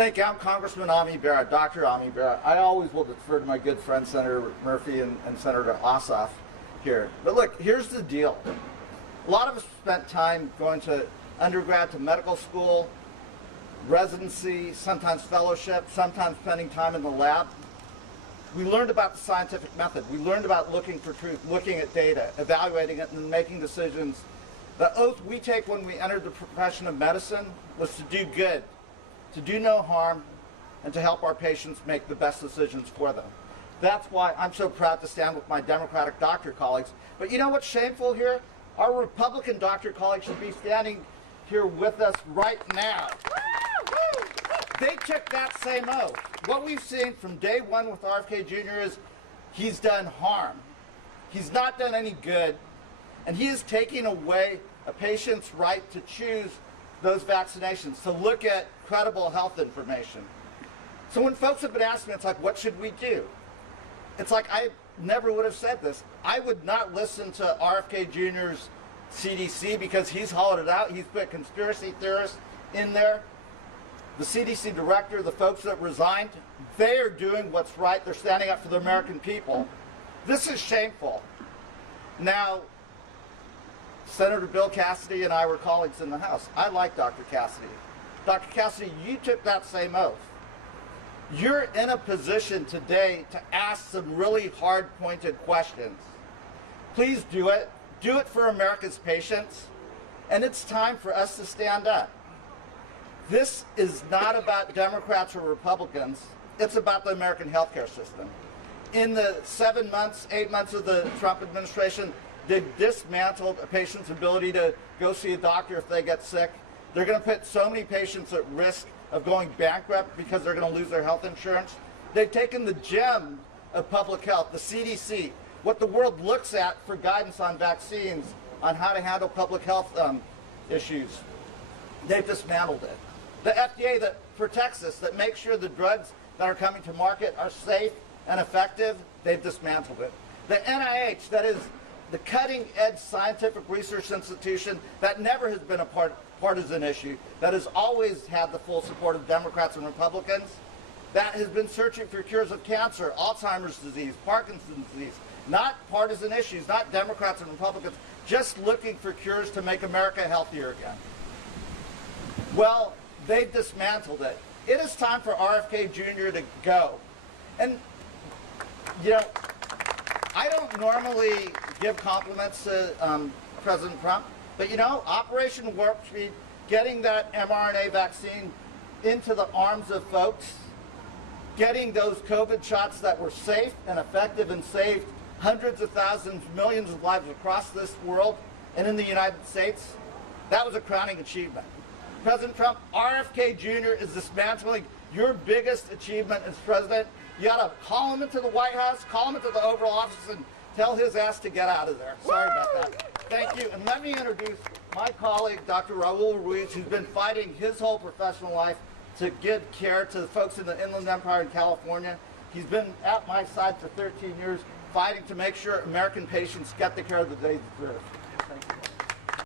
Thank you. I'm Congressman Bera, Dr. Bera. I always will defer to my good friend Senator Murphy and Senator Ossoff here. But look, here's the deal. A lot of us spent time going to undergrad to medical school, residency, sometimes fellowship, sometimes spending time in the lab. We learned about the scientific method. We learned about looking for truth, looking at data, evaluating it, and making decisions. The oath we take when we entered the profession of medicine was to do good, to do no harm, and to help our patients make the best decisions for them. That's why I'm so proud to stand with my Democratic doctor colleagues. But you know what's shameful here? Our Republican doctor colleagues should be standing here with us right now. They took that same oath. What we've seen from day one with RFK Jr. is he's done harm. He's not done any good, and he is taking away a patient's right to choose those vaccinations, to look at credible health information. So when folks have been asking me, it's like, what should we do? It's like, I never would have said this. I would not listen to RFK Jr.'s CDC because he's hollowed it out. He's put conspiracy theorists in there. The CDC director, the folks that resigned, they are doing what's right. They're standing up for the American people. This is shameful. Now, Senator Bill Cassidy and I were colleagues in the House. I like Dr. Cassidy. Dr. Cassidy, you took that same oath. You're in a position today to ask some really hard-pointed questions. Please do it. Do it for America's patients. And it's time for us to stand up. This is not about Democrats or Republicans. It's about the American healthcare system. In the 7 months, 8 months of the Trump administration, they've dismantled a patient's ability to go see a doctor if they get sick. They're going to put so many patients at risk of going bankrupt because they're going to lose their health insurance. They've taken the gem of public health, the CDC, what the world looks at for guidance on vaccines, on how to handle public health issues. They've dismantled it. The FDA that protects us, that makes sure the drugs that are coming to market are safe and effective, they've dismantled it. The NIH, that is the cutting-edge scientific research institution that never has been a partisan issue, that has always had the full support of Democrats and Republicans, that has been searching for cures of cancer, Alzheimer's disease, Parkinson's disease, not partisan issues, not Democrats and Republicans, just looking for cures to make America healthier again. Well, they've dismantled it. It is time for RFK Jr. to go. And, you know, I don't normally give compliments to President Trump, but, you know, Operation Warp Speed, getting that mRNA vaccine into the arms of folks, getting those COVID shots that were safe and effective and saved hundreds of thousands, millions of lives across this world and in the United States, that was a crowning achievement. President Trump, RFK Jr. is dismantling your biggest achievement as president. You ought to call him into the White House, call him into the Oval Office, and tell his ass to get out of there. Sorry about that. Thank you. And let me introduce my colleague, Dr. Raul Ruiz, who's been fighting his whole professional life to give care to the folks in the Inland Empire in California. He's been at my side for 13 years, fighting to make sure American patients get the care that they deserve.